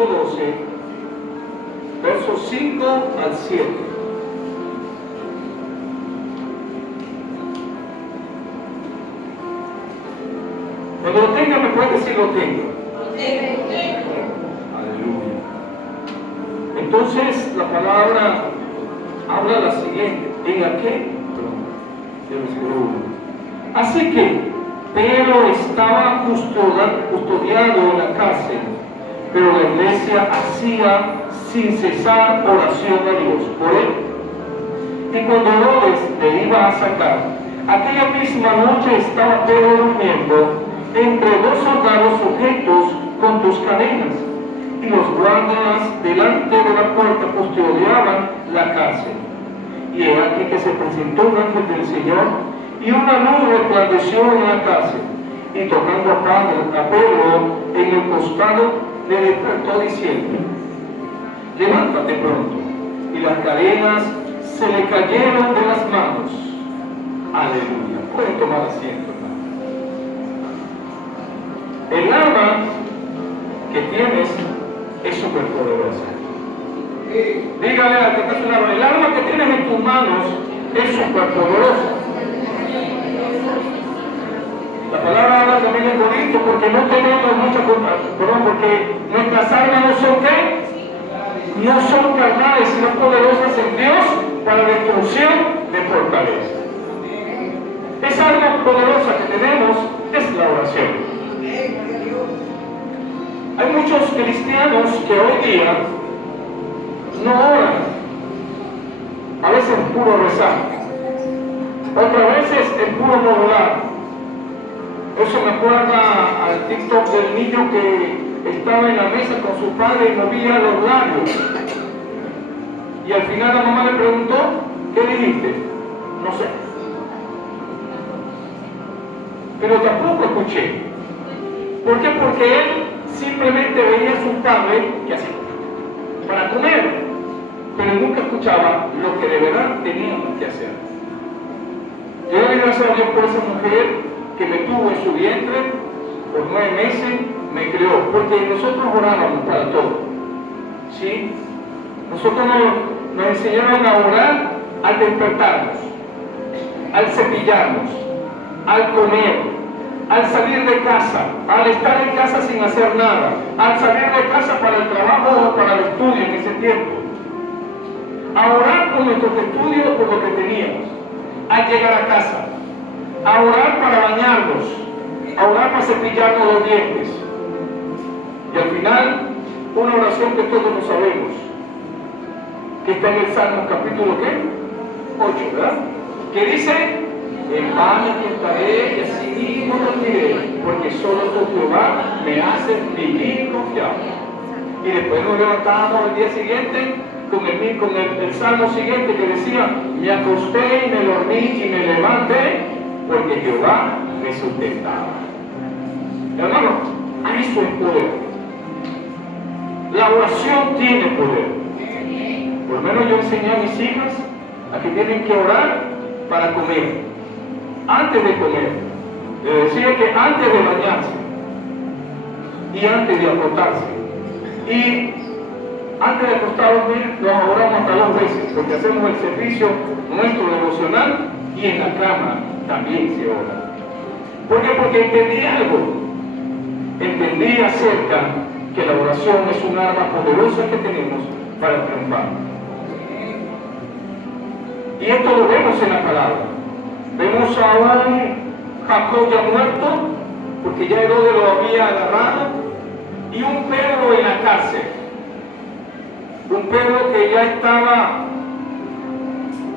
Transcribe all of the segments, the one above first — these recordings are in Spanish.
capítulo 12, versos 5 al 7. Cuando lo tenga, me puede decir lo tengo. Aleluya. Entonces, la palabra habla la siguiente. ¿En aquel? Así que Pedro estaba custodiado en la cárcel, pero la iglesia hacía sin cesar oración a Dios por él. Y cuando Herodes le iba a sacar, aquella misma noche estaba Pedro durmiendo entre dos soldados sujetos con tus cadenas, y los guardias delante de la puerta custodiaban la cárcel. Y he aquí que se presentó un ángel del Señor, y una luz resplandeció en la cárcel, y tocando a Pedro en el costado, le despertó diciendo: levántate pronto. Y las cadenas se le cayeron de las manos. Aleluya. Pueden tomar asiento, hermano. El arma que tienes es súper poderosa. Dígale al que está a su lado: el arma que tienes en tus manos es súper poderosa. La palabra habla también es bonito porque no tenemos mucha porque nuestras armas no son ¿qué? No son carnales, sino poderosas en Dios para destrucción de fortaleza. Esa arma poderosa que tenemos es la oración. Hay muchos cristianos que hoy día no oran, a veces puro rezar, otras veces es puro modular. Eso me acuerda al TikTok del niño que estaba en la mesa con su padre y movía los labios. Y al final la mamá le preguntó: ¿qué dijiste? No sé. Pero tampoco escuché. ¿Por qué? Porque él simplemente veía a su padre que hacía para comer, pero nunca escuchaba lo que de verdad teníamos que hacer. Yo le doy gracias a Dios por esa mujer que me tuvo en su vientre por 9 meses, me creó, porque nosotros orábamos para todo, ¿sí? Nosotros nos enseñaron a orar al despertarnos, al cepillarnos, al comer, al salir de casa, al estar en casa sin hacer nada, al salir de casa para el trabajo o para el estudio en ese tiempo, a orar por nuestros estudios, por lo que teníamos, al llegar a casa, a orar para bañarnos, a orar para cepillarnos los dientes. Y al final, una oración que todos lo sabemos, que está en el Salmo capítulo ¿qué? 8, ¿verdad? Que dice: en vano estaré y así mismo dormiré, porque solo tú, Jehová, me haces vivir confiado. Y después nos levantábamos el día siguiente con el salmo siguiente que decía: me acosté y me dormí y me levanté, porque Jehová me sustentaba. Hermano, eso es poder. La oración tiene poder. Por lo menos yo enseñé a mis hijas a que tienen que orar para comer. Antes de comer, les decía que antes de bañarse y antes de acostarse. Y antes de acostarnos nos oramos hasta 2 veces, porque hacemos el servicio nuestro devocional y en la cama también se ora. ¿Por qué? Porque entendí algo. Entendí acerca que la oración es un arma poderosa que tenemos para triunfar. Y esto lo vemos en la palabra. Vemos a un Jacob ya muerto, porque ya Herodes lo había agarrado, y un Pedro en la cárcel. Un Pedro que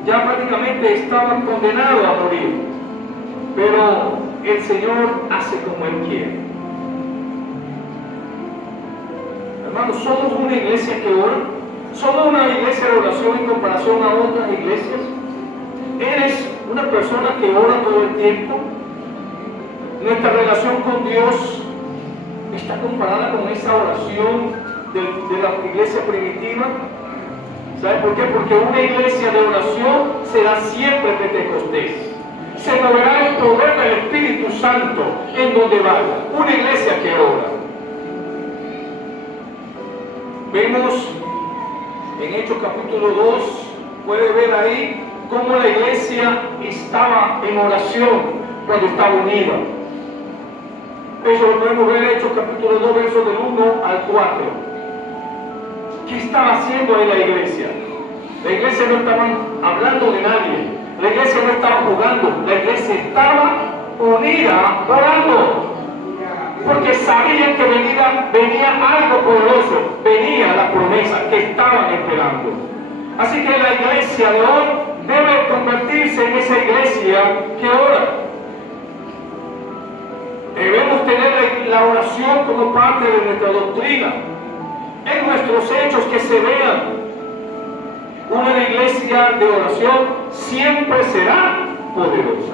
ya prácticamente estaba condenado a morir. Pero el Señor hace como Él quiere. Hermanos, somos una iglesia que ora. Somos una iglesia de oración en comparación a otras iglesias. ¿Eres una persona que ora todo el tiempo? Nuestra relación con Dios está comparada con esa oración de la iglesia primitiva. ¿Sabe por qué? Porque una iglesia de oración será siempre Pentecostés. Se moverá el poder del Espíritu Santo en donde vaya. Una iglesia que ora. Vemos en Hechos capítulo 2, puede ver ahí cómo la iglesia estaba en oración cuando estaba unida. Eso lo podemos ver en Hechos capítulo 2, versos del 1 al 4. ¿Qué estaba haciendo ahí la iglesia? La iglesia no estaba hablando de nadie. La iglesia no estaba jugando. La iglesia estaba unida, orando. Porque sabían que venía algo poderoso. Venía la promesa que estaban esperando. Así que la iglesia de hoy debe convertirse en esa iglesia que ora. Debemos tener la oración como parte de nuestra doctrina. En nuestros hechos que se vean. Una iglesia de oración siempre será poderosa.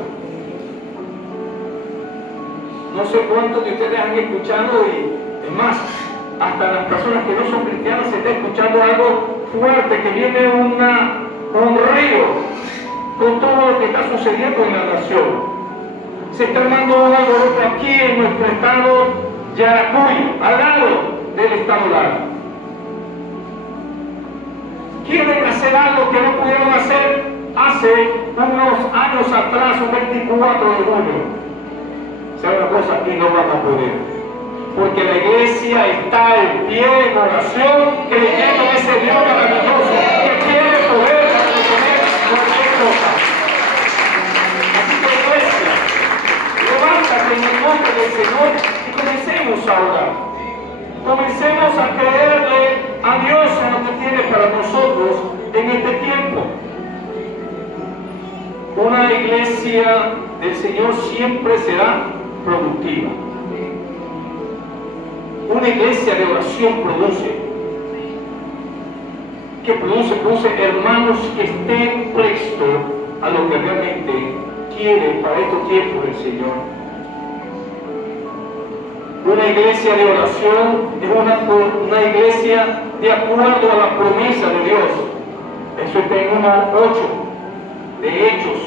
No sé cuántos de ustedes han escuchado, y es más, hasta las personas que no son cristianas se está escuchando algo fuerte, que viene un río con todo lo que está sucediendo en la nación. Se está armando un alboroto aquí en nuestro estado Yaracuy, al lado del estado Lara. Quieren hacer algo que no pudieron hacer hace unos años atrás, un 24 de junio. ¿Sabe una cosa? Y no van a poder. Porque la iglesia está en pie, en oración, creyendo en ese Dios maravilloso que quiere poder resolver cualquier cosa. Así que iglesia, levántate en el nombre del Señor y comencemos a orar. Comencemos a creerle a Dios en lo que tiene para nosotros en este tiempo. Una iglesia del Señor siempre será productiva. Una iglesia de oración produce. ¿Qué produce? Produce hermanos que estén prestos a lo que realmente quiere para estos tiempos del Señor. Una iglesia de oración es una iglesia de acuerdo a la promesa de Dios. Eso está en 1:8 de Hechos.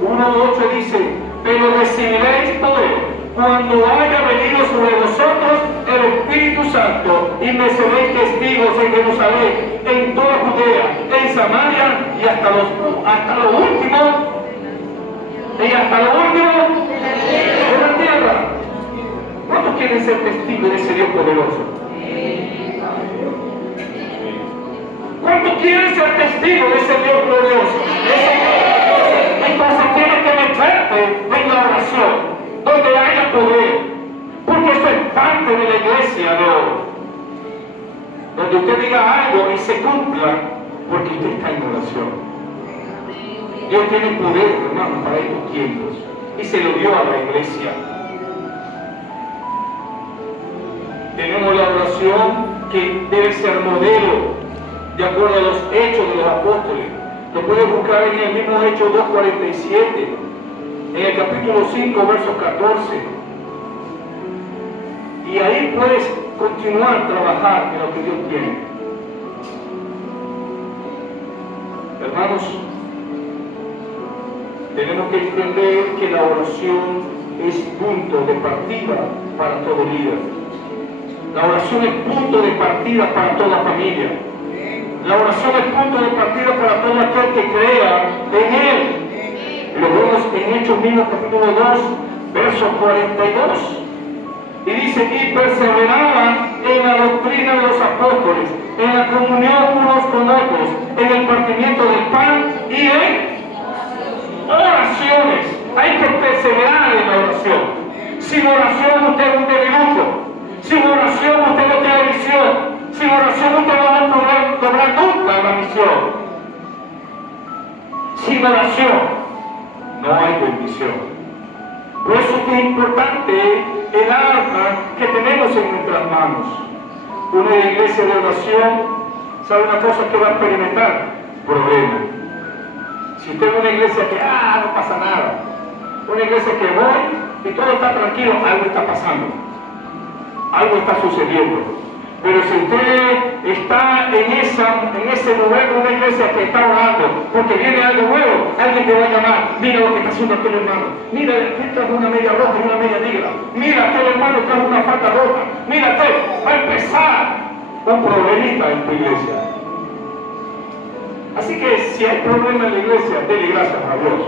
1:8 dice: pero recibiréis poder cuando haya venido sobre vosotros el Espíritu Santo, y me seréis testigos en Jerusalén, en toda Judea, en Samaria y hasta lo último de la tierra. ¿Cuántos quieren ser testigos de ese Dios poderoso? ¿Cuántos quieren ser testigos de ese Dios glorioso? Entonces tienes que meterte en la oración, donde haya poder, porque eso es parte de la iglesia de hoy. Donde usted diga algo y se cumpla, porque usted está en oración. Dios tiene poder, hermano, para estos tiempos, y se lo dio a la iglesia. Tenemos la oración que debe ser modelo, de acuerdo a los hechos de los apóstoles. Lo puedes buscar en el mismo Hechos 2:47, en el capítulo 5, verso 14. Y ahí puedes continuar a trabajar en lo que Dios tiene. Hermanos, tenemos que entender que la oración es punto de partida para todo líder. La oración es punto de partida para toda familia. La oración es punto de partida para todo aquel que crea en Él. Lo vemos en Hechos mismo capítulo 2, verso 42. Y dice: y perseveraban en la doctrina de los apóstoles, en la comunión unos con otros, en el partimiento del pan y en oraciones. Hay que perseverar en la oración. Sin oración usted es un debilucho. Sin oración usted no tiene visión. Sin oración usted no va a poder lograr nunca la misión. Sin oración no hay bendición. Por eso es que es importante el arma que tenemos en nuestras manos. Una iglesia de oración, ¿sabe una cosa que va a experimentar? Problemas. Si usted es una iglesia que, no pasa nada, una iglesia que voy y todo está tranquilo, algo está pasando, algo está sucediendo. Pero si usted está en ese lugar de una iglesia que está orando, porque viene algo nuevo, alguien te va a llamar: mira lo que está haciendo aquel hermano, mira, aquel trajo una media roja y una media negra, mira, aquel hermano trajo una falda roja, mírate. va a empezar un problemita en tu iglesia. Así que si hay problema en la iglesia, dele gracias a Dios.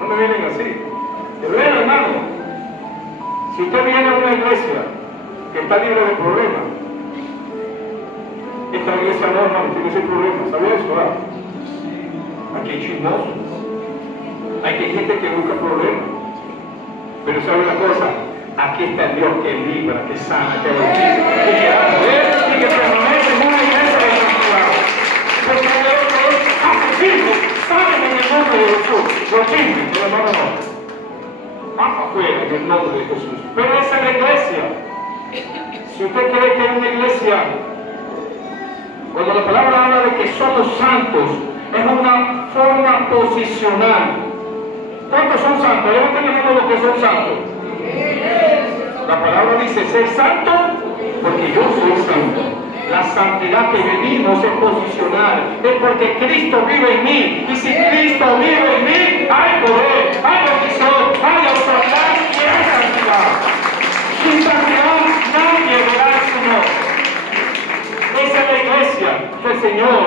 No me vienen así. De verdad, hermano, si usted viene a una iglesia que está libre de problemas, esta iglesia no, hermano, tiene ese problema. ¿Sabía eso? Aquí hay chismosos. Hay gente que busca problemas. Pero ¿sabe una cosa? Aquí está el Dios que libra, que sana, que bautiza, y que hace y que permanece en una iglesia de santidad. Porque Dios hace chismes, saben en el nombre de Jesús. Los chismes, pero hermano no. Más afuera en el nombre de Jesús. Pero esa es la iglesia. Si usted cree que es una iglesia, cuando la palabra habla de que somos santos, es una forma posicional. ¿Cuántos son santos? Levanten la mano los que son santos. La palabra dice ser santo porque yo soy santo. La santidad que vivimos es posicional. Es porque Cristo vive en mí. Y si Cristo vive en mí, hay poder, hay bendición, hay autoridad y hay santidad. Sin santidad nadie verá al Señor. Esa es la iglesia que el Señor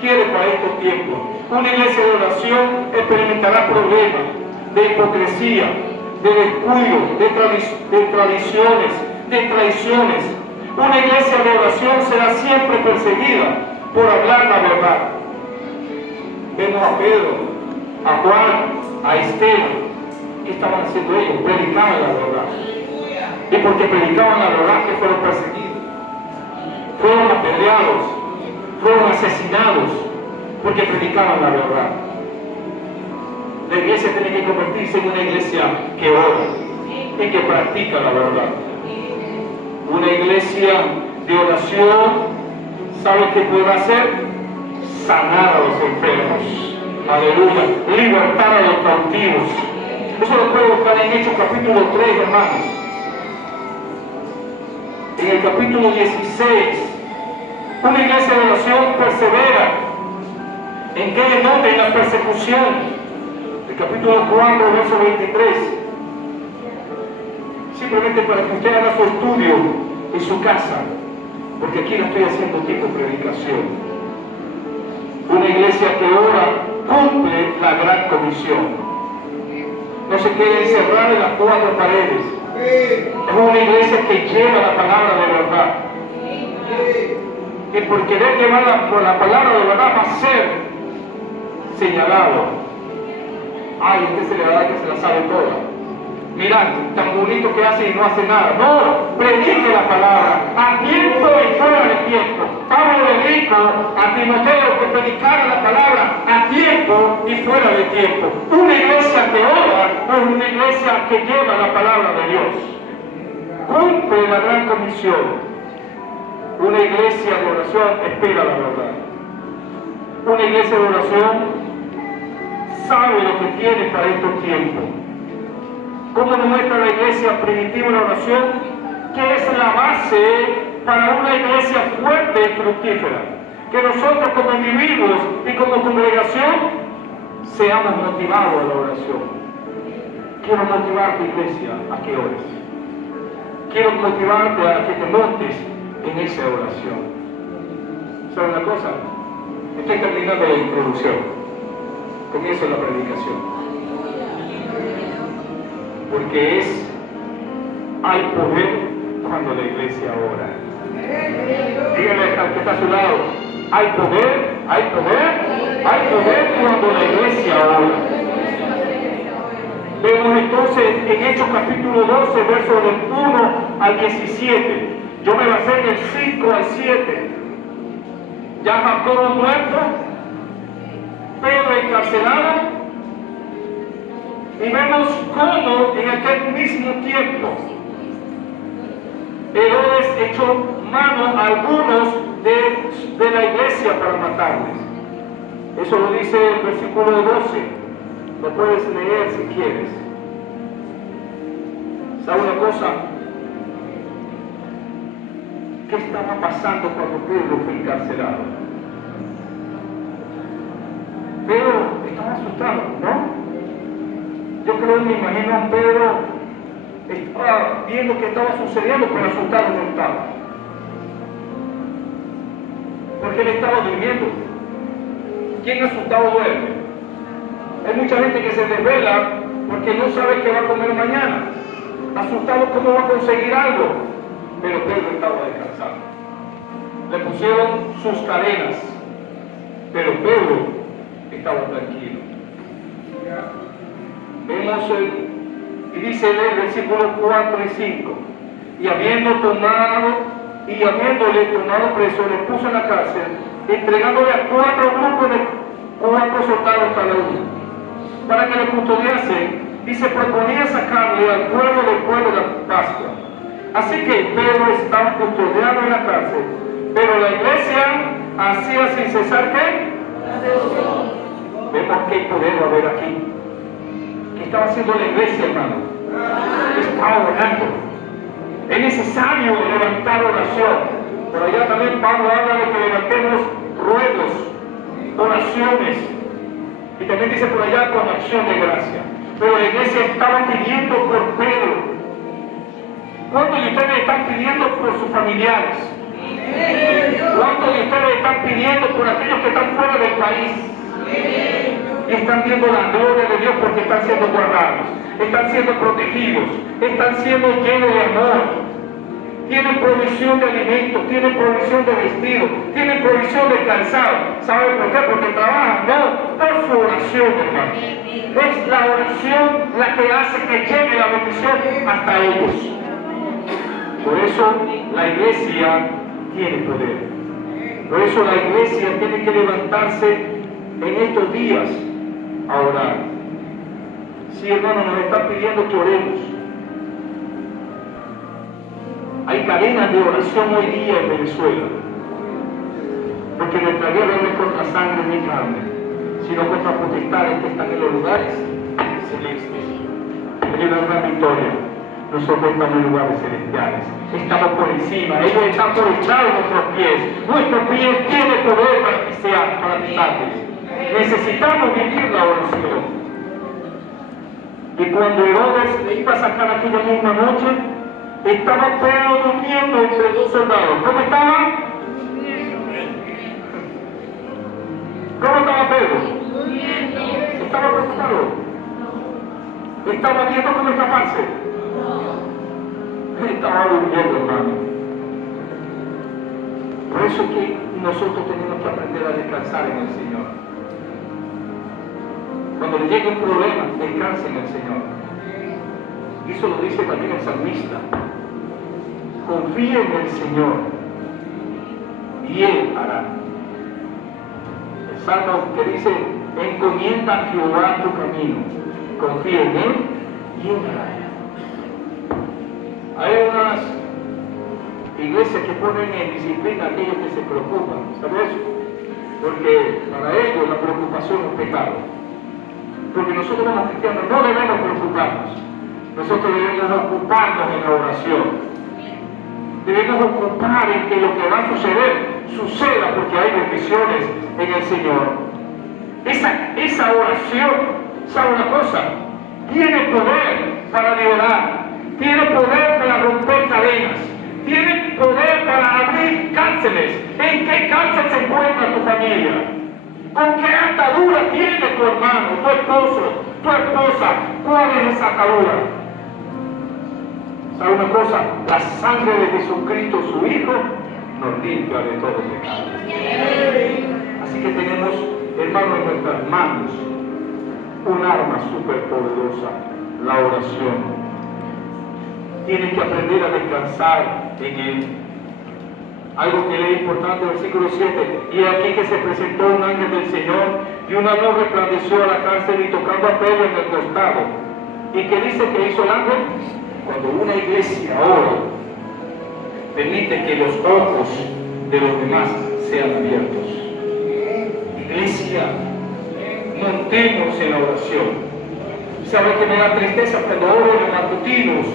quiere para estos tiempos. Una iglesia de oración experimentará problemas de hipocresía, de descuido, de tradiciones, de traiciones. Una iglesia de oración será siempre perseguida por hablar la verdad. Vemos a Pedro, a Juan, a Esteban. ¿Qué estaban haciendo ellos? Predicaban la verdad. Y porque predicaban la verdad que fueron perseguidos. Fueron apedreados, fueron asesinados porque predicaban la verdad. La iglesia tiene que convertirse en una iglesia que ora y que practica la verdad. Una iglesia de oración, ¿sabe qué podrá hacer? Sanar a los enfermos. Aleluya. Libertar a los cautivos. Eso lo puede buscar en Hechos capítulo 3, hermanos. En el capítulo 16, una iglesia de oración persevera. ¿En qué? ¿Dónde? En la persecución. El capítulo 4, verso 23. Simplemente para que usted haga su estudio en su casa, porque aquí no estoy haciendo tipo de predicación. Una iglesia que ora cumple la gran comisión. No se quede encerrada en las cuatro paredes. Es una iglesia que lleva la palabra de verdad. Y por querer llevar la palabra de verdad va a ser señalado. Ay, se le da que se la sabe toda. Mirad, tan bonito que hace y no hace nada. No, predique la palabra a tiempo y fuera de tiempo. Pablo le dijo a Timoteo que predicara la palabra a tiempo y fuera de tiempo. Una iglesia que ora es una iglesia que lleva la palabra de Dios. Cumple la gran comisión. Una iglesia de oración espera la verdad. Una iglesia de oración sabe lo que tiene para estos tiempos. ¿Cómo nos muestra la iglesia primitiva en la oración? Que es la base para una iglesia fuerte y fructífera. Que nosotros como individuos y como congregación seamos motivados a la oración. Quiero motivarte, iglesia, a que ores. Quiero motivarte a que te montes en esa oración. ¿Sabe una cosa? Estoy terminando la introducción. Comienzo la predicación. Porque hay poder cuando la iglesia ora. Dígale al que está a su lado, hay poder, hay poder, hay poder cuando la iglesia ora. Vemos entonces en Hechos capítulo 12, versos del 1 al 17. Yo me basé en el 5 al 7. Ya Jacobo muerto, Pedro encarcelado, y vemos cómo en aquel mismo tiempo Herodes echó mano a algunos de la iglesia para matarles. Eso lo dice el versículo 12. Lo puedes leer si quieres. ¿Sabe una cosa? ¿Qué estaba pasando cuando Pedro fue encarcelado? Pedro estaba asustado, ¿no? Yo creo, me imagino a Pedro estaba viendo qué estaba sucediendo, pero asustado no estaba. Porque él estaba durmiendo. ¿Quién asustado duerme? Hay mucha gente que se desvela porque no sabe qué va a comer mañana. Asustado cómo va a conseguir algo. Pero Pedro estaba descansando. Le pusieron sus cadenas, pero Pedro estaba tranquilo. Vemos y dice el versículo 4 y 5, y habiéndole tomado preso, le puso en la cárcel, entregándole a 4 grupos de 4 soldados cada uno, para que le custodiasen, y se proponía sacarle al pueblo después de la Pascua. Así que Pedro estaba custodiado en la cárcel, pero la iglesia hacía sin cesar ¿qué? Vemos qué poder va a haber aquí. ¿Qué estaba haciendo la iglesia, hermano? Estaba orando. Es necesario levantar oración. Por allá también Pablo habla de que levantemos ruegos, oraciones. Y también dice por allá con acción de gracia. Pero la iglesia estaba pidiendo por Pedro. ¿Cuántos de ustedes están pidiendo por sus familiares? ¿Cuántos de ustedes están pidiendo por aquellos que están fuera del país? Y están viendo la gloria de Dios porque están siendo guardados, están siendo protegidos, están siendo llenos de amor. Tienen provisión de alimentos, tienen provisión de vestido, tienen provisión de calzado. ¿Saben por qué? Porque trabajan, no por su oración, hermano. Es la oración la que hace que llegue la bendición hasta ellos. Por eso la iglesia tiene poder. Por eso la iglesia tiene que levantarse en estos días a orar. Sí, hermano, nos están pidiendo que oremos. Hay cadenas de oración hoy día en Venezuela. Porque nuestra guerra no es contra sangre ni carne, sino contra potestades que están en los lugares celestes. Hay una gran victoria. Nosotros estamos en lugares celestiales. Estamos por encima. Ellos están por encima de nuestros pies. Nuestros pies tienen poder para pisarles. Necesitamos vivir la oración. Y cuando Herodes le iba a sacar aquella misma noche, estaba Pedro durmiendo entre 2 soldados. ¿Cómo estaba? ¿Cómo estaba Pedro? ¿Estaba preocupado? ¿Estaba viendo cómo escaparse? Estaba durmiendo, hermano. Por eso es que nosotros tenemos que aprender a descansar en el Señor. Cuando le llegue un problema, descanse en el Señor. Y eso lo dice también el salmista. Confía en el Señor y Él hará. El salmo que dice, encomienda a Jehová tu camino, confía en Él y Él hará. Hay unas iglesias que ponen en disciplina a aquellos que se preocupan, ¿sabes? Porque para ellos la preocupación es pecado. Porque nosotros como cristianos no debemos preocuparnos. Nosotros debemos ocuparnos en la oración. Debemos ocupar en que lo que va a suceder, suceda, porque hay bendiciones en el Señor. Esa oración, ¿sabe una cosa? Tiene poder para liberar. Tiene poder para romper cadenas. Tiene poder para abrir cárceles. ¿En qué cárcel se encuentra tu familia? ¿Con qué atadura tiene tu hermano, tu esposo, tu esposa? ¿Cuál es esa atadura? ¿Sabe una cosa? La sangre de Jesucristo, su Hijo, nos limpia de todo pecado. Así que tenemos, hermanos, en nuestras manos un arma súper poderosa, la oración. Tienes que aprender a descansar en Él. Algo que es importante, versículo 7. Y aquí que se presentó un ángel del Señor y una luz resplandeció a la cárcel y tocando a Pedro en el costado. ¿Y qué dice que hizo el ángel? Cuando una iglesia ora, permite que los ojos de los demás sean abiertos. Iglesia, montemos en la oración. ¿Sabe que me da tristeza cuando oro en los matutinos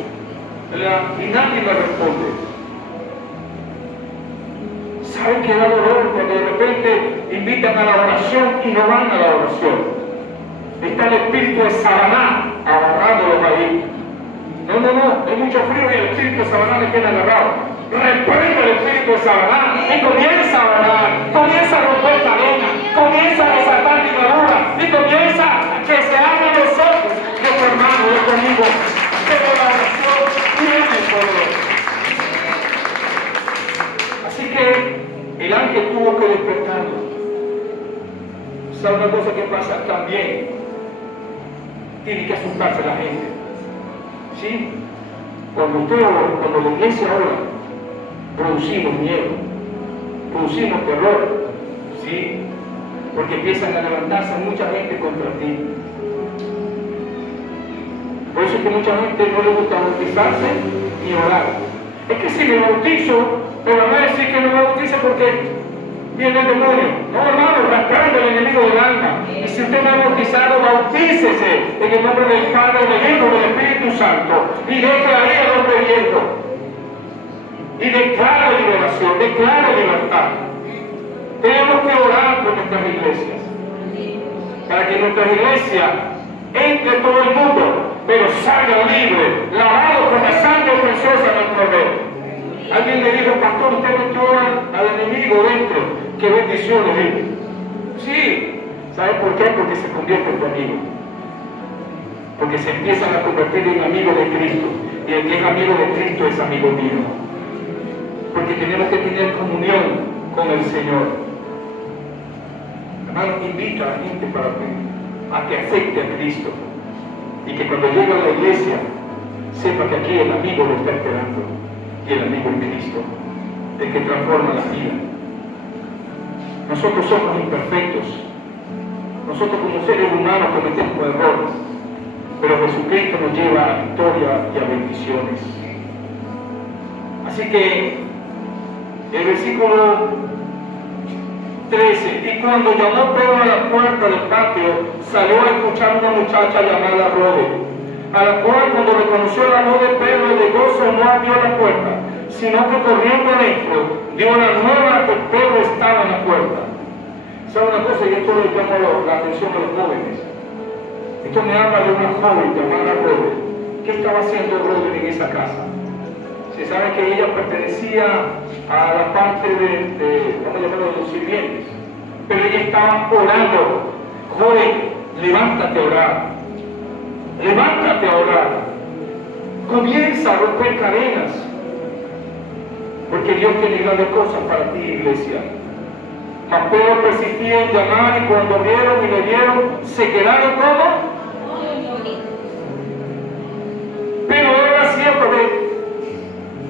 y nadie me responde? ¿Saben que da dolor cuando de repente invitan a la oración y no van a la oración? Está el espíritu de Satanás agarrándolos ahí. No, hay mucho frío y el espíritu de Satanás me tiene agarrado. Reprende el espíritu de Satanás y comienza a orar, comienza a romper cadenas, comienza a desatar ligaduras y comienza a que se abran los ojos de tu hermano, de tu amigo, que de la oración tiene el poder. Así que el ángel tuvo que despertarlo. ¿Sabe una cosa que pasa? También tiene que asustarse la gente. ¿Sí? Cuando la iglesia ora, producimos miedo, producimos terror, ¿sí? Porque empiezan a levantarse mucha gente contra ti. Por eso es que mucha gente no le gusta bautizarse ni orar. Es que si me bautizo, pero no decir que no me bautice porque viene el demonio. No, hermano, rascando el enemigo del alma. Y si usted no ha bautizado, bautícese en el nombre del Padre, del Hijo y del Espíritu Santo. Y deja ahí al hombre viejo. Y declara liberación, declara libertad. Tenemos que orar por nuestras iglesias. Para que nuestras iglesias entre todo el mundo, pero salga libre, lavado con la sangre preciosa del Cordero. Alguien le dijo, pastor, usted metió al enemigo dentro. ¡Qué bendiciones! ¿Eh? Sí. ¿Sabe por qué? Porque se convierte en tu amigo. Porque se empiezan a convertir en amigos de Cristo. Y el que es amigo de Cristo es amigo mío. Porque tenemos que tener comunión con el Señor. Hermano, invita a la gente a que acepte a Cristo. Y que cuando llegue a la iglesia, sepa que aquí el amigo lo está esperando. Y el amigo en Cristo, el que transforma la vida. Nosotros somos imperfectos. Nosotros como seres humanos cometemos errores. Pero Jesucristo nos lleva a victoria y a bendiciones. Así que el versículo 13. Y cuando llamó Pedro a la puerta del patio, salió a escuchar una muchacha llamada Rode, a la cual cuando reconoció la voz de Pedro de gozo no abrió la puerta, sino que corriendo adentro dio la nueva que Pedro estaba en la puerta. ¿Sabe una cosa? Y esto le llama la atención de los jóvenes. Esto me habla de una joven llamada Rode. ¿Qué estaba haciendo Rode en esa casa? Se sabe que ella pertenecía a la parte vamos a llamarlo, de los sirvientes. Pero ella estaba orando. Joven, levántate a orar. Levántate a orar. Comienza a romper cadenas. Porque Dios tiene grandes cosas para ti, iglesia. Mas Pedro persistía en llamar y cuando vieron y le vieron, se quedaron como. Pero él hacía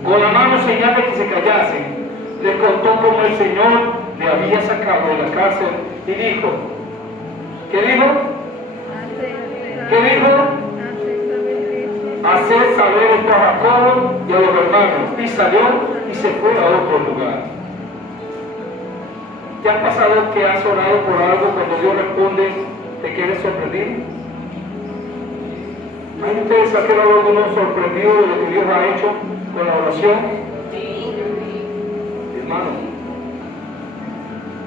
con la mano señal de que se callasen. Les contó cómo el Señor le había sacado de la cárcel y dijo, ¿qué dijo? ¿Qué dijo? Hacer saber esto a Jacobo y a los hermanos. Y salió y se fue a otro lugar. ¿Te ha pasado que has orado por algo cuando Dios responde, te quedes sorprendido? ¿Hay ustedes han quedado algunos sorprendidos de lo que Dios ha hecho con la oración? Hermano,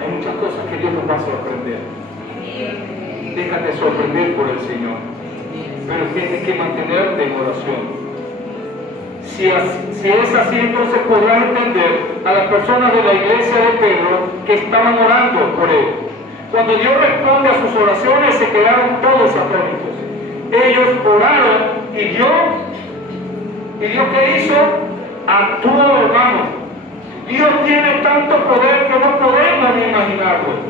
hay muchas cosas que Dios nos va a sorprender. Déjate sorprender por el Señor. Pero tienes que mantenerte en oración. Si es así, entonces podrás entender a las personas de la iglesia de Pedro que estaban orando por él. Cuando Dios responde a sus oraciones, se quedaron todos atónitos. Ellos oraron y Dios ¿qué hizo? Actuó, hermano. Dios tiene tanto poder que no podemos ni imaginarlo.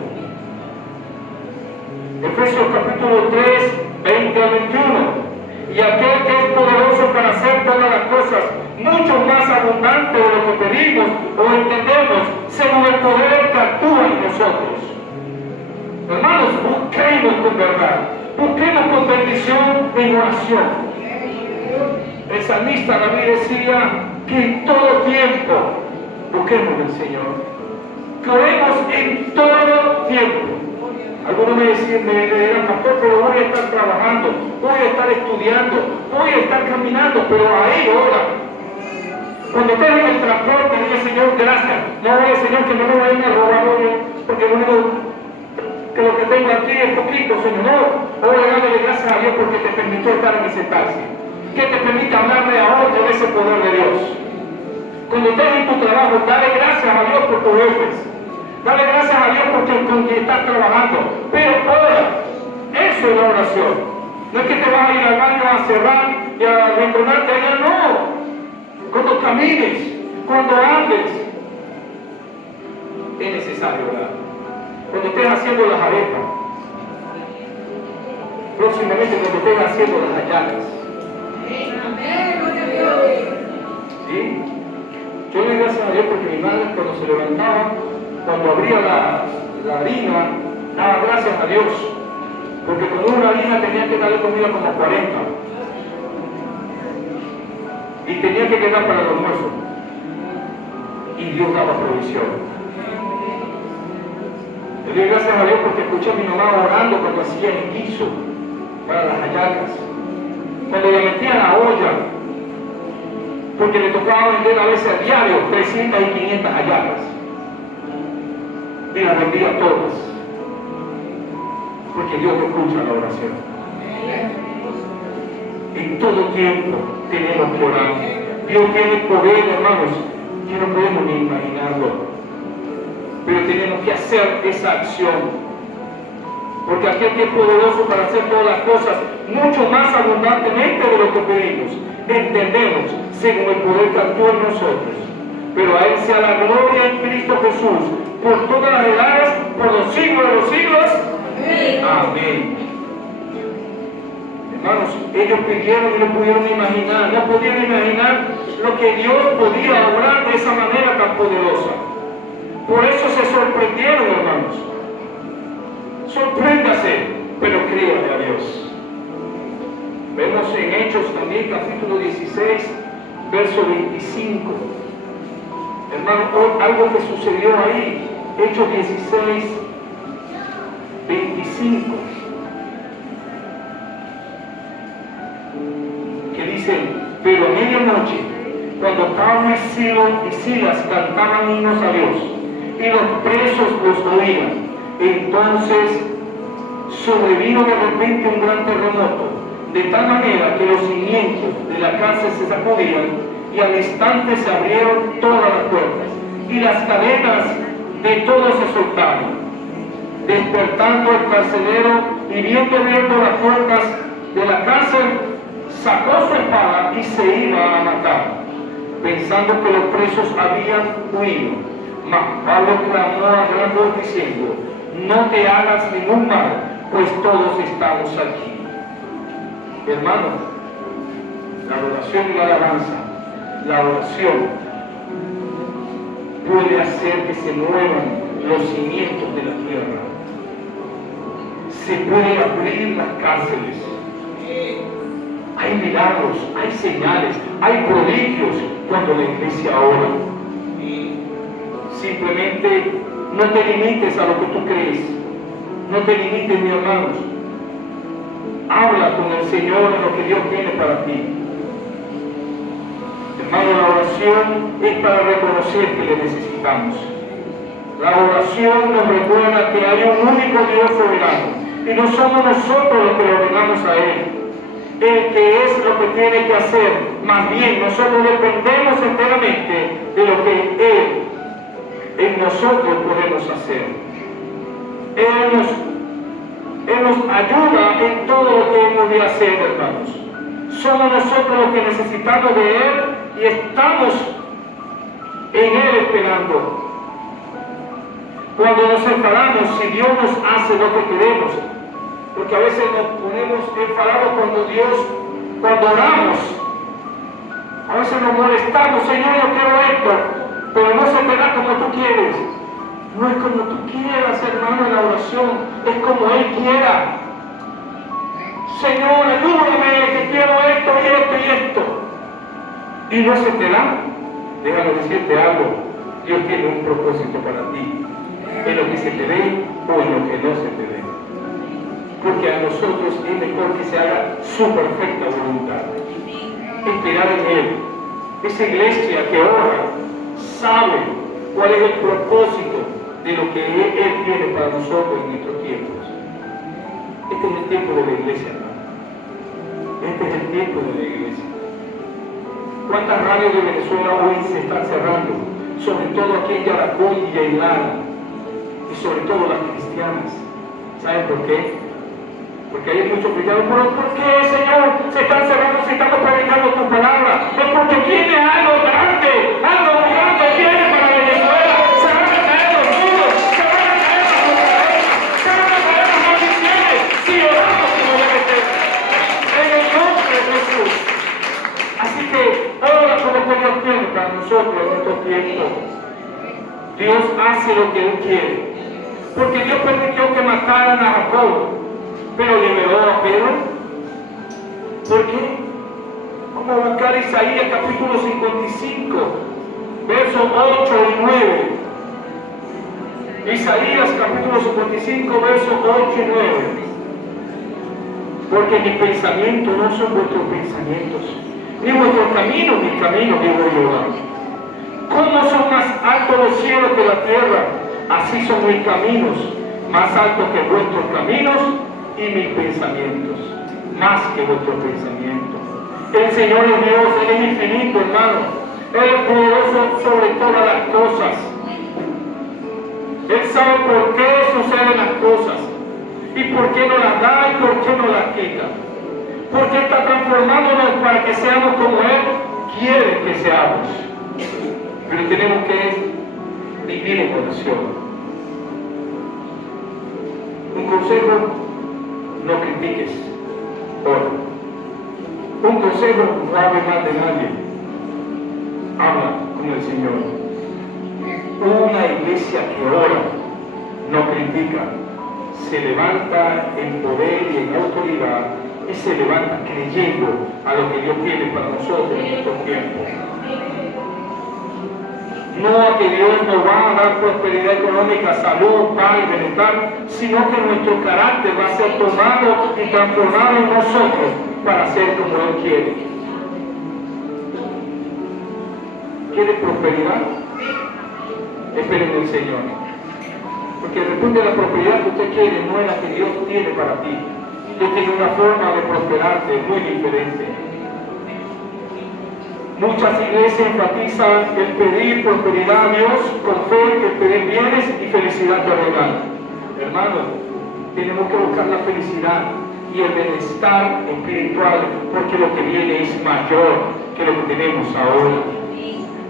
Efesios capítulo 3, 20 a 21. Y aquel que es poderoso para hacer todas las cosas, mucho más abundante de lo que pedimos o entendemos, según el poder que actúa en nosotros. Hermanos, busquemos con verdad, busquemos con bendición en oración. El salmista David decía que en todo tiempo busquemos al Señor. Que oremos en todo tiempo. Algunos me dirán, pastor, pero voy a estar trabajando, voy a estar estudiando, voy a estar caminando, pero ahí ora. Cuando estés en el transporte, dile, Señor, gracias. No vaya, Señor, que no me vayan a robar hoy, porque lo único que lo que tengo aquí es poquito, Señor. No, voy a darle gracias a Dios porque te permitió estar en ese taxi. que te permite hablarle a otro de ese poder de Dios. Cuando estés en tu trabajo, dale gracias a Dios por tus jefes. Dale gracias a Dios porque con quien estás trabajando. Pero ora. Eso es la oración. No es que te vas a ir al baño a cerrar y a recordarte allá, no. Cuando camines, cuando andes, es necesario orar. Cuando estés haciendo las arepas, próximamente cuando estés haciendo las hallacas. ¿Sí? Yo le doy gracias a Dios porque mi madre cuando se levantaba, cuando abría la harina, daba gracias a Dios. Porque con una harina tenía que darle comida como 40. Y tenía que quedar para el almuerzo. Y Dios daba provisión. Le doy gracias a Dios porque escuché a mi mamá orando cuando hacía el guiso para las hallacas. Cuando le metía la olla, porque le tocaba vender a veces a diario 300 y 500 hallacas. Y las vendía todas. Porque Dios escucha la oración. En todo tiempo tenemos que orar. Dios tiene poder, hermanos, que no podemos ni imaginarlo. Pero tenemos que hacer esa acción. Porque aquel que es poderoso para hacer todas las cosas mucho más abundantemente de lo que pedimos, entendemos, según el poder que actúa en nosotros. Pero a Él sea la gloria en Cristo Jesús, por todas las edades, por los siglos de los siglos. Amén. Hermanos, ellos pidieron y no pudieron imaginar, no podían imaginar lo que Dios podía obrar de esa manera tan poderosa. Por eso se sorprendieron, hermanos. Sorpréndase, pero créale a Dios. Vemos en Hechos también, capítulo 16, verso 25. Hermano, algo que sucedió ahí, Hechos 16, 25. Que dice, pero a medianoche, cuando Pablo y Silas cantaban himnos a Dios, y los presos los oían, entonces sobrevino de repente un gran terremoto, de tal manera que los cimientos de la cárcel se sacudían, y al instante se abrieron todas las puertas, y las cadenas de todos se soltaron. Despertando el carcelero y viendo abiertas las puertas de la cárcel, sacó su espada y se iba a matar, pensando que los presos habían huido. Mas Pablo clamó a gran voz diciendo, no te hagas ningún mal, pues todos estamos aquí. Hermano, la oración y la alabanza, la oración puede hacer que se muevan los cimientos de la tierra. Se puede abrir las cárceles. Hay milagros, hay señales, hay prodigios cuando la iglesia ora. Simplemente no te limites a lo que tú crees. No te limites, mis hermanos. Habla con el Señor en lo que Dios tiene para ti. Hermano, la oración es para reconocer que le necesitamos. La oración nos recuerda que hay un único Dios soberano y no somos nosotros los que le ordenamos a Él. El que es lo que tiene que hacer. Más bien, nosotros dependemos enteramente de lo que Él en nosotros podemos hacer. Él nos ayuda en todo lo que hemos de hacer, hermanos. Somos nosotros los que necesitamos de Él y estamos en Él esperando. Cuando nos enfadamos, si Dios nos hace lo que queremos, porque a veces nos ponemos enfadados cuando oramos, a veces nos molestamos, Señor, yo quiero esto, pero no se te da como tú quieres. No es como tú quieras, hermano, en la oración, es como Él quiera. Señor, ayúdame, que quiero esto y esto y esto. Y no se te da. Déjame decirte algo, Dios tiene un propósito para ti, en lo que se te dé o en lo que no se te dé. Porque a nosotros es mejor que se haga su perfecta voluntad. Esperar en Él. Esa iglesia que ora sabe cuál es el propósito de lo que Él tiene para nosotros en nuestros tiempos. Este es el tiempo de la iglesia, hermano. Este es el tiempo de la iglesia. ¿Cuántas radios de Venezuela hoy se están cerrando? Sobre todo aquí en Yaracuy y Yailán, y sobre todo las cristianas. ¿Saben por qué? Porque hay muchos cristianos. ¿Pero por qué, Señor, se están cerrando si estamos predicando tu palabra? Es porque viene algo grande viene para Venezuela. Se van a caer los muros, se van a caer las fortalezas, se van a caer las maldiciones si oramos como debe ser. En el nombre de Jesús. Así que ora como Dios quiere para nosotros en estos tiempos. Dios hace lo que Él quiere. Porque Dios permitió que mataran a Jacob, pero liberó a Pedro. ¿Por qué? Vamos a buscar Isaías capítulo 55, versos 8 y 9. Isaías capítulo 55, versos 8 y 9. Porque mis pensamientos no son vuestros pensamientos, ni vuestros caminos, mis caminos, digo Jehová. ¿Cómo son más altos los cielos que la tierra? Así son mis caminos, más altos que vuestros caminos, y mis pensamientos, más que vuestros pensamientos. El Señor es Dios, Él es infinito, hermano. Él es poderoso sobre todas las cosas. Él sabe por qué suceden las cosas, y por qué no las da, y por qué no las quita. Porque está transformándonos para que seamos como Él quiere que seamos. Pero tenemos que vivir en oración. Un consejo: no critiques, ora. Un consejo: no hable mal de nadie, habla con el Señor. Una iglesia que ora, no critica, se levanta en poder y en autoridad, y se levanta creyendo a lo que Dios tiene para nosotros en estos tiempos. No a que Dios nos va a dar prosperidad económica, salud, paz y bienestar, sino que nuestro carácter va a ser tomado y transformado en nosotros para ser como Él quiere. ¿Quiere prosperidad? Esperen en el Señor. Porque depende de la prosperidad que usted quiere, no es la que Dios tiene para ti. Dios tiene una forma de prosperarte muy diferente. Muchas iglesias enfatizan el pedir prosperidad a Dios con fe, el pedir bienes y felicidad terrenal. Hermano, tenemos que buscar la felicidad y el bienestar espiritual, porque lo que viene es mayor que lo que tenemos ahora.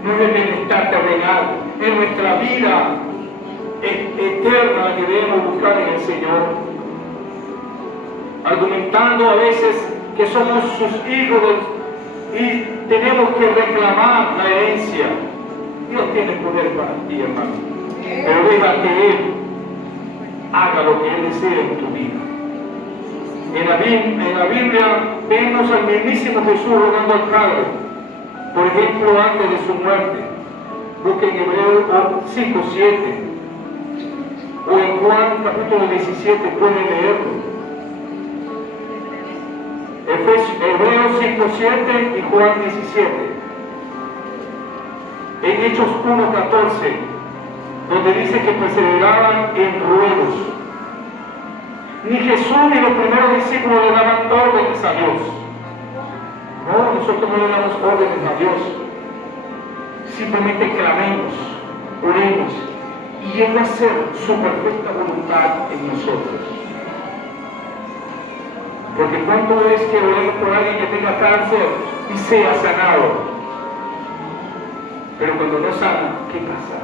No es el bienestar terrenal, es nuestra vida eterna que debemos buscar en el Señor. Argumentando a veces que somos sus hijos y tenemos que reclamar la herencia. Dios tiene poder para ti, hermano, pero deja que Él haga lo que Él desea en tu vida. En la Biblia vemos al mismísimo Jesús rogando al Padre, por ejemplo, antes de su muerte. Busquen Hebreos 5:7 o en Juan capítulo 17, pueden leerlo. Hebreos 5:7 y Juan 17. En Hechos 1:14, donde dice que perseveraban en ruegos. Ni Jesús ni los primeros discípulos le daban órdenes a Dios. No, nosotros no le damos órdenes a Dios. Simplemente clamemos, oremos, y Él va a hacer su perfecta voluntad en nosotros. Porque cuánto es que oremos por alguien que tenga cáncer y sea sanado, pero cuando no sana, ¿qué pasa?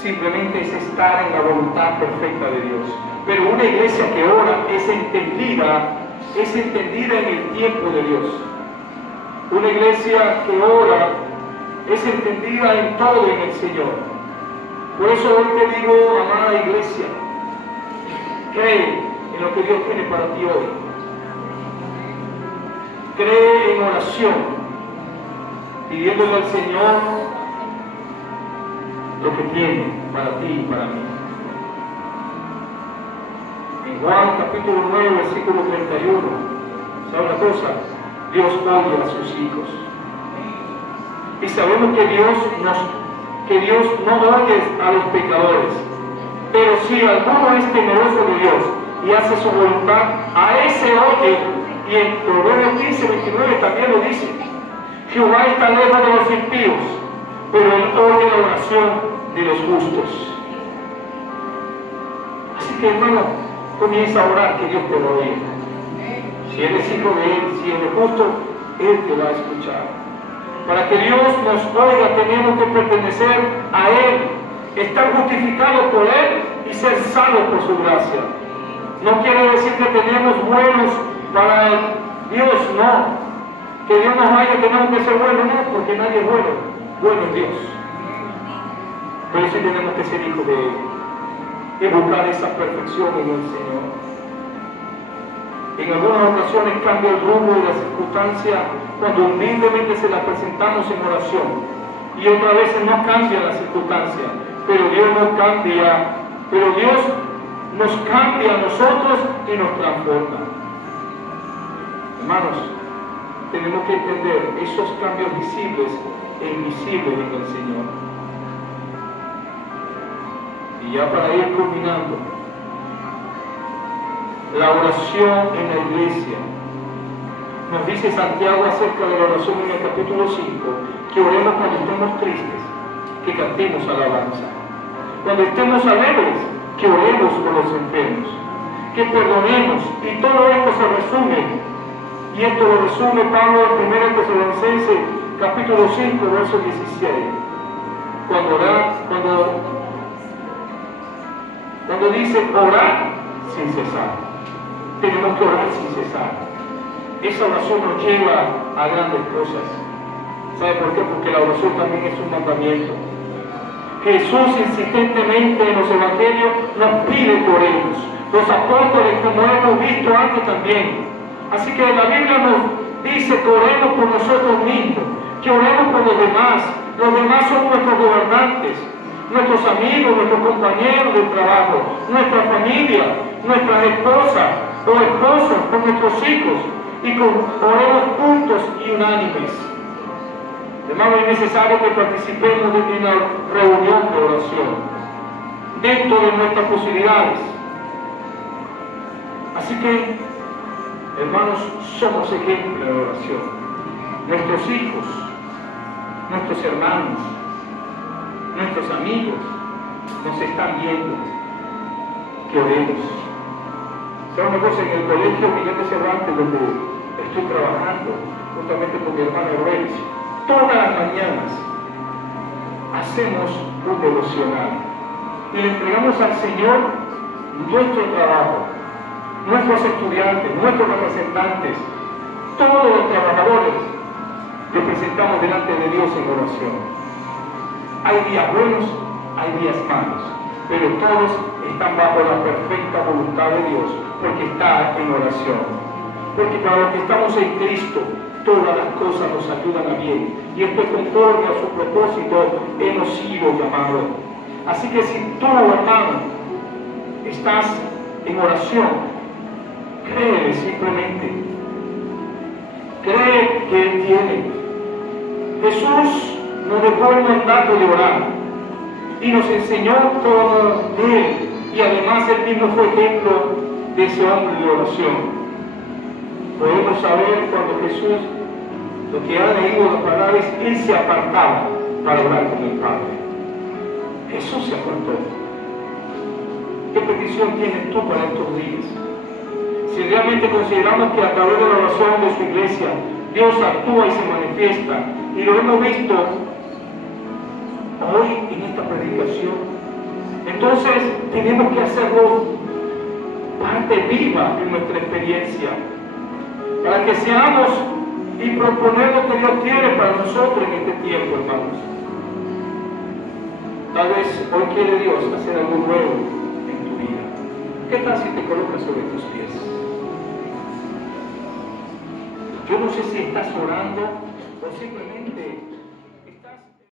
Simplemente es estar en la voluntad perfecta de Dios. Pero una iglesia que ora es entendida en el tiempo de Dios. Una iglesia que ora es entendida en todo en el Señor. Por eso hoy te digo, amada iglesia, cree en lo que Dios tiene para ti hoy. Cree en oración, pidiéndole al Señor lo que tiene para ti y para mí. En Juan capítulo 9, versículo 31, ¿sabe una cosa? Dios oye a sus hijos. Y sabemos que Dios no oye a los pecadores. Pero si alguno es temeroso de Dios y hace su voluntad, a ese oye Y en Proverbios 15, 29 también lo dice. Jehová está lejos de los impíos, pero él oye la oración de los justos. Así que, hermano, comienza a orar que Dios te va a oír. Si eres hijo de Él, si eres justo, Él te va a escuchar. Para que Dios nos oiga, tenemos que pertenecer a Él, estar justificados por Él y ser salvos por su gracia. No quiere decir que tenemos buenos para Dios, no. Que Dios nos vaya, tenemos que ser buenos, no, porque nadie es bueno. Bueno es Dios. Pero sí tenemos que ser hijos de Él y buscar esa perfección en el Señor. En algunas ocasiones cambia el rumbo de la circunstancia cuando humildemente se la presentamos en oración. Y otras veces no cambia la circunstancia, pero Dios nos cambia, a nosotros y nos transforma. Hermanos, tenemos que entender esos cambios visibles e invisibles en el Señor. Y ya para ir culminando, la oración en la iglesia. Nos dice Santiago acerca de la oración en el capítulo 5, que oremos cuando estemos tristes, que cantemos alabanza. Cuando estemos alegres, que oremos por los enfermos, que perdonemos. Y todo esto se resume, y esto lo resume Pablo en 1 Tesalonicenses capítulo 5, verso 16. Cuando dice orar sin cesar. Tenemos que orar sin cesar. Esa oración nos lleva a grandes cosas. ¿Sabe por qué? Porque la oración también es un mandamiento. Jesús insistentemente en los evangelios nos pide por ellos. Los apóstoles, como hemos visto antes también. Así que la Biblia nos dice que oremos por nosotros mismos, que oremos por los demás. Los demás son nuestros gobernantes, nuestros amigos, nuestros compañeros de trabajo, nuestra familia, nuestras esposas o esposos, con nuestros hijos, y oremos juntos y unánimes. Hermano, es necesario que participemos de una reunión de oración dentro de nuestras posibilidades. Así que, hermanos, somos ejemplo de oración. Nuestros hijos, nuestros hermanos, nuestros amigos nos están viendo que oremos. ¿Saben una cosa? En el colegio Miguel de Cervantes, donde estoy trabajando juntamente con mi hermano Reyes, todas las mañanas hacemos un devocional y le entregamos al Señor nuestro trabajo, nuestros estudiantes, nuestros representantes, todos los trabajadores, los presentamos delante de Dios en oración. Hay días buenos, hay días malos, pero todos están bajo la perfecta voluntad de Dios, porque está en oración. Porque para los que estamos en Cristo, todas las cosas nos ayudan a bien, y esto es conforme a su propósito, hemos sido llamados. Así que si tú, hermano, estás en oración, créele simplemente, cree que Él tiene. Jesús nos dejó el mandato de orar y nos enseñó como Él, y además Él mismo fue ejemplo de ese hombre de oración. Podemos saber cuando Jesús, lo que ha leído las palabras, Él se apartaba para orar con el Padre. Jesús se apartó. ¿Qué petición tienes tú para estos días? Si realmente consideramos que a través de la oración de su iglesia, Dios actúa y se manifiesta, y lo hemos visto hoy en esta predicación, entonces tenemos que hacerlo parte viva de nuestra experiencia, para que seamos y proponer lo que Dios quiere para nosotros en este tiempo, hermanos. Tal vez hoy quiere Dios hacer algo nuevo en tu vida. ¿Qué tal si te colocas sobre tus pies? Yo no sé si estás orando o simplemente